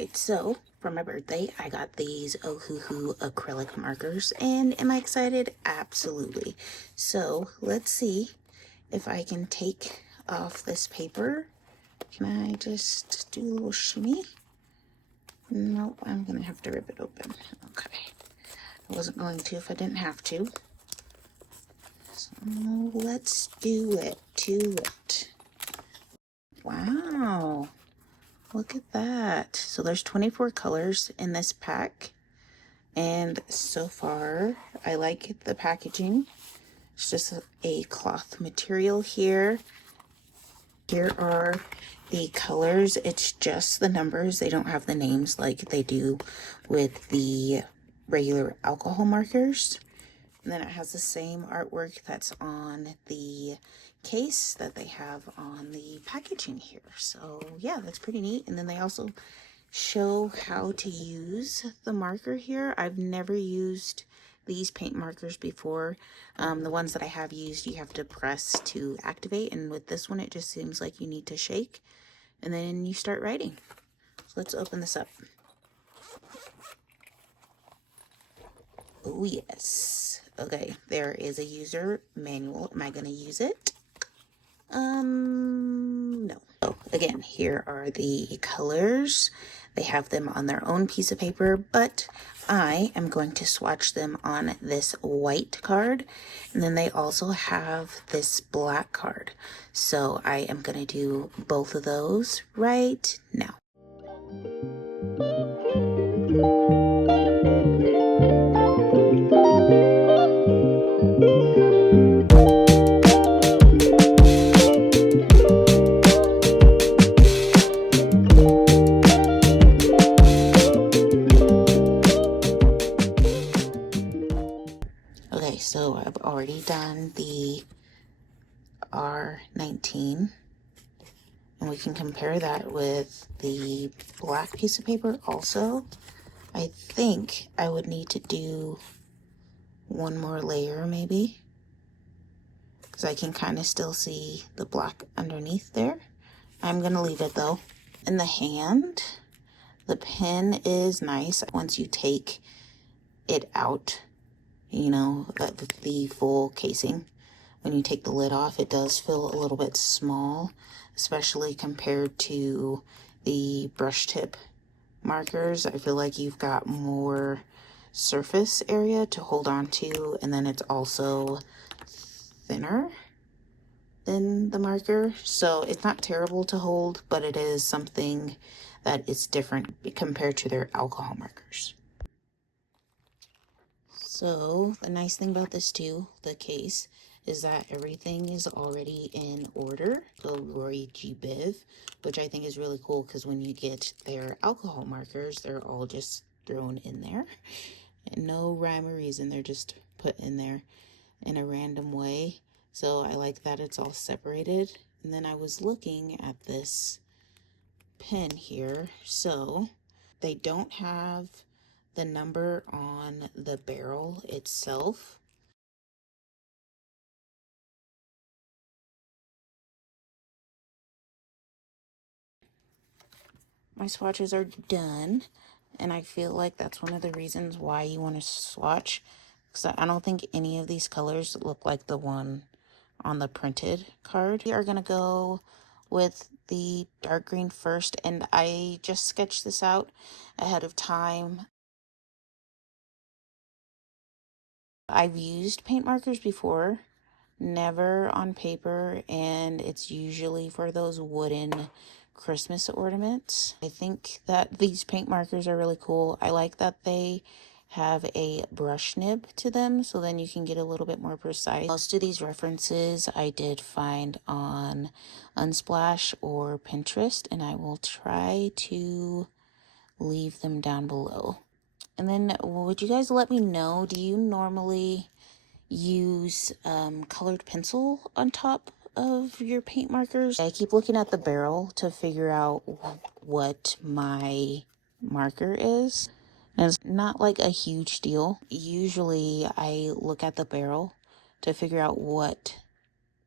Alright, so for my birthday, I got these Ohuhu acrylic markers, and am I excited? Absolutely. So let's see if I can take off this paper. Can I just do a little shimmy? Nope, I'm gonna have to rip it open. Okay. I wasn't going to if I didn't have to. So let's do it to it. Wow. Look at that. So there's 24 colors in this pack. And so far, I like the packaging. It's just a cloth material here. Here are the colors. It's just the numbers. They don't have the names like they do with the regular alcohol markers. And then it has the same artwork that's on the case that they have on the packaging here. So yeah, that's pretty neat. And then they also show how to use the marker here. I've never used these paint markers before. The ones that I have used, you have to press to activate. And with this one, it just seems like you need to shake and then you start writing. So let's open this up. Oh yes. Okay, there is a user manual. Am I going to use it? No. So again, here are the colors. They have them on their own piece of paper, but I am going to swatch them on this white card. And then they also have this black card. So I am going to do both of those right now. Okay, so I've already done the R19, and we can compare that with the black piece of paper also. I think I would need to do one more layer maybe, because I can kind of still see the black underneath there. I'm going to leave it though. In the hand, the pen is nice once you take it out, you know, the full casing. When you take the lid off, it does feel a little bit small, especially compared to the brush tip markers. I feel like you've got more surface area to hold on to, and then it's also thinner than the marker. So it's not terrible to hold, but it is something that is different compared to their alcohol markers. So the nice thing about this too, the case, is that everything is already in order. So Rory G. Biv, which I think is really cool because when you get their alcohol markers, they're all just thrown in there. And no rhyme or reason, they're just put in there in a random way. So I like that it's all separated. And then I was looking at this pen here. So they don't have the number on the barrel itself. My swatches are done, and I feel like that's one of the reasons why you want to swatch, because I don't think any of these colors look like the one on the printed card. We are going to go with the dark green first, and I just sketched this out ahead of time. I've used paint markers before, never on paper, and it's usually for those wooden Christmas ornaments. I think that these paint markers are really cool. I like that they have a brush nib to them, so then you can get a little bit more precise. Most of these references I did find on Unsplash or Pinterest, and I will try to leave them down below. And then would you guys let me know, do you normally use colored pencil on top of your paint markers? I keep looking at the barrel to figure out what my marker is. And it's not like a huge deal. Usually I look at the barrel to figure out what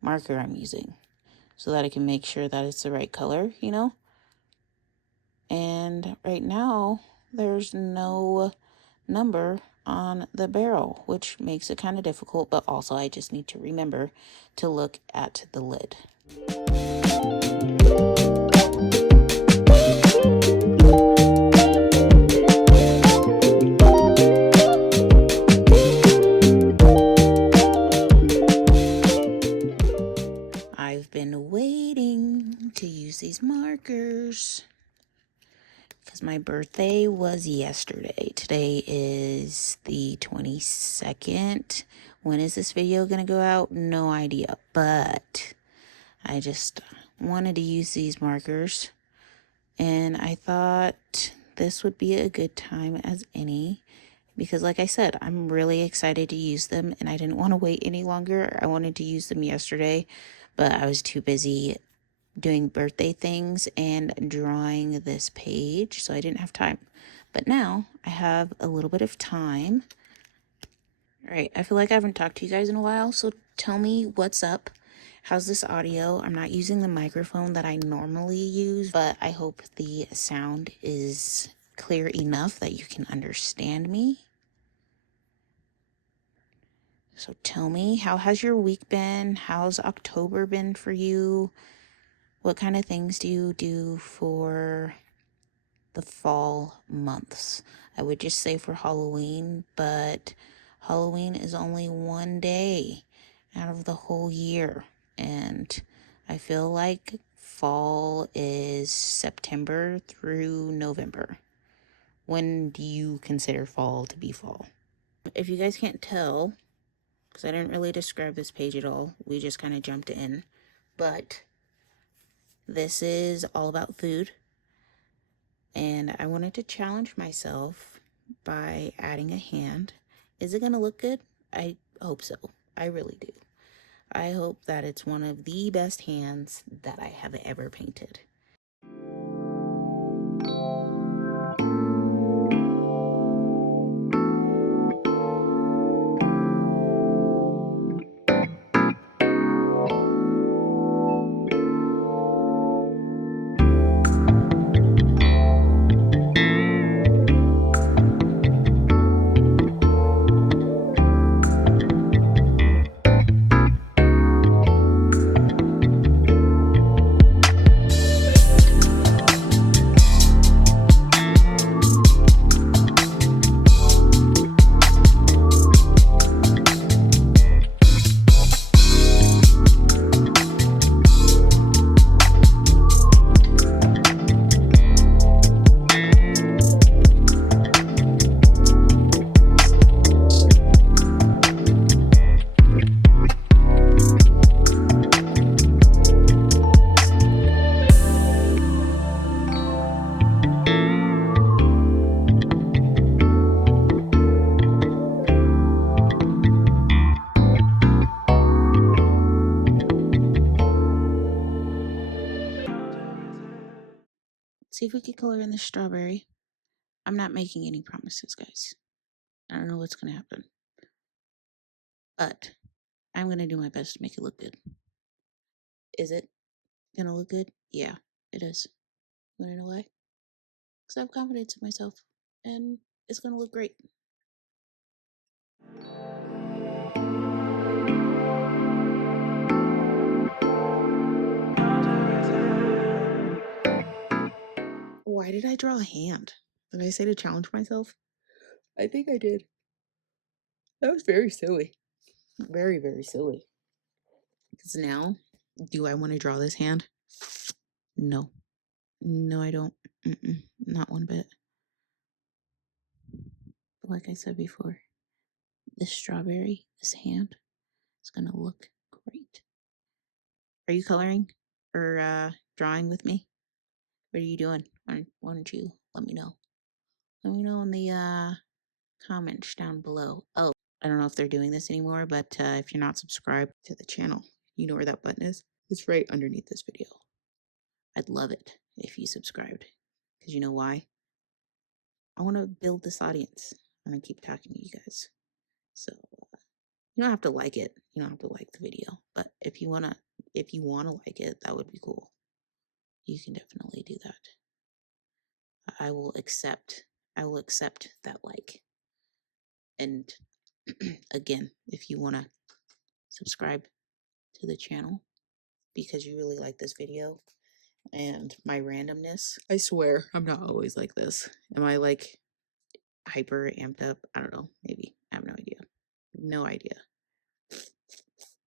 marker I'm using so that I can make sure that it's the right color, you know? And right now, there's no number on the barrel, which makes it kind of difficult, but also I just need to remember to look at the lid. I've been waiting to use these markers because my birthday was yesterday. Today is the 22nd. When is this video gonna go out? No idea, but I just wanted to use these markers and I thought this would be a good time as any because like I said, I'm really excited to use them and I didn't want to wait any longer. I wanted to use them yesterday, but I was too busy doing birthday things and drawing this page, so I didn't have time. But now I have a little bit of time. All right, I feel like I haven't talked to you guys in a while, so tell me what's up. How's this audio? I'm not using the microphone that I normally use, but I hope the sound is clear enough that you can understand me. So tell me, how has your week been? How's October been for you? What kind of things do you do for the fall months? I would just say for Halloween, but Halloween is only one day out of the whole year. And I feel like fall is September through November. When do you consider fall to be fall? If you guys can't tell, because I didn't really describe this page at all, we just kind of jumped in, but this is all about food. And I wanted to challenge myself by adding a hand. Is it going to look good? I hope so. I really do. I hope that it's one of the best hands that I have ever painted. See if we can color in the strawberry. I'm not making any promises, guys. I don't know what's going to happen. But I'm going to do my best to make it look good. Is it going to look good? Yeah, it is. You want to know why? Because I have confidence in myself. And it's going to look great. Why did I draw a hand? Did I say to challenge myself? I think I did. That was very silly. Very, very silly. Because now, do I want to draw this hand? No. No, I don't. Not one bit. But like I said before, this strawberry, this hand, is going to look great. Are you coloring or drawing with me? What are you doing? Why don't you let me know? Let me know in the comments down below. Oh, I don't know if they're doing this anymore, but if you're not subscribed to the channel, you know where that button is? It's right underneath this video. I'd love it if you subscribed, because you know why? I want to build this audience. I'm going to keep talking to you guys. So you don't have to like it. You don't have to like the video, but if you want to like it, that would be cool. You can definitely do that. I will accept that like. And again, if you want to subscribe to the channel because you really like this video and my randomness, I swear I'm not always like this. Am I like hyper amped up? I don't know. Maybe. I have no idea. No idea.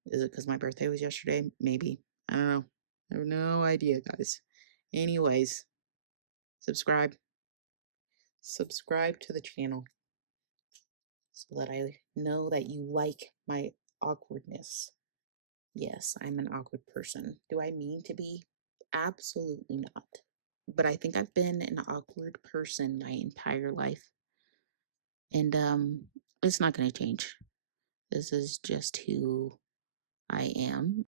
Is it because my birthday was yesterday? Maybe. I don't know. I have no idea, guys. Anyways, subscribe. Subscribe to the channel so that I know that you like my awkwardness. Yes, I'm an awkward person. Do I mean to be? Absolutely not. But I think I've been an awkward person my entire life. And it's not going to change. This is just who I am.